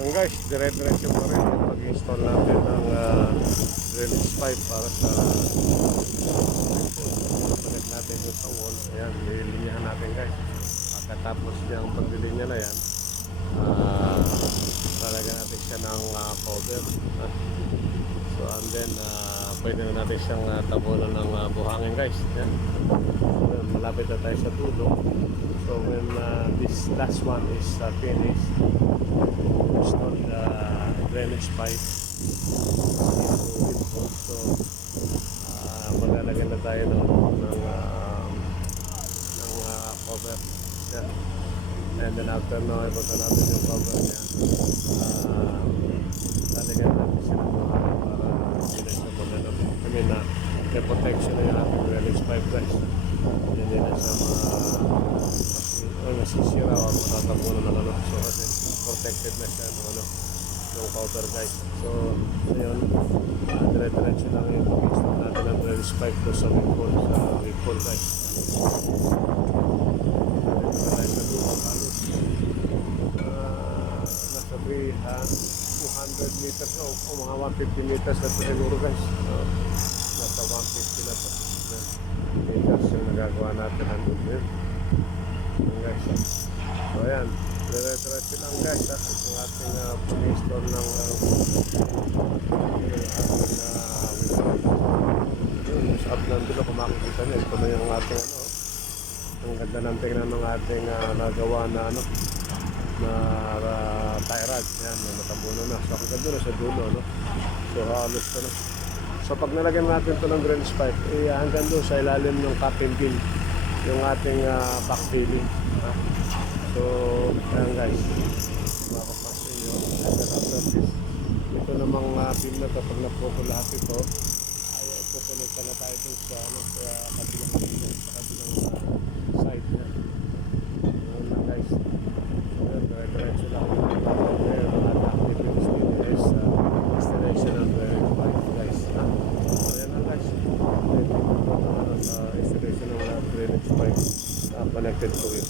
Yung guys, dire-diretso pa rin yung pag-install natin ng drainage pipe para sa balik natin yung sa wall. Ayan, lilinyahan natin guys. Pagkatapos niyang paglilinya na yan, lalagyan natin siya ng cover. So and then pwede na natin siyang tabunan ng buhangin guys. Yan. Malapit na tayo sa dulo. So when this last one is finished, install the drainage pipe. So maglalagyan na tayo ng cover. Yan. And then after no, ipunta natin yung cover niya. Lalagyan natin siya ng buhangin para hindi siya mag-ano. I mean, may protection na yung ating drainage pipe guys. Hindi na siya masisira o matatabunan ng ano. So kasi protected na siya ng ano, yung cover guys. So ayun, dire-diretso lang yung pag-install natin ng drainage pipe to sa weak pole guys. Sa dulo halos nasa 200 meters o mga 150 meters na ito siguro guys. So, nasa 150 na ito meters yung nagagawa natin hanggang yun guys. So ayan, dire-diretso lang guys yung ating pag-install ng ating sa up ng dulo. Kung makikita nyo, ito na yung ating ano. Ang ganda ng tingnan ng ating nagawa na ano na tie rod. Yan, natabunan na. So hanggang doon na sa dulo, no? So halos ito na. So pag nalagyan natin ito ng drainage pipe, hanggang doon sa ilalim ng cap and pin yung ating backfilling. So ayan guys, mapapansin nyo, after this, ito namang pin na ito, pag napupo lahat ito, ay pupunod na tayo dun sa kabilang side niya. Ayan lang guys. So yun, diretso lang ang activities dito is installation of the pipe guys. So yan lang guys. Sa installation ng drainage pipe connected to it.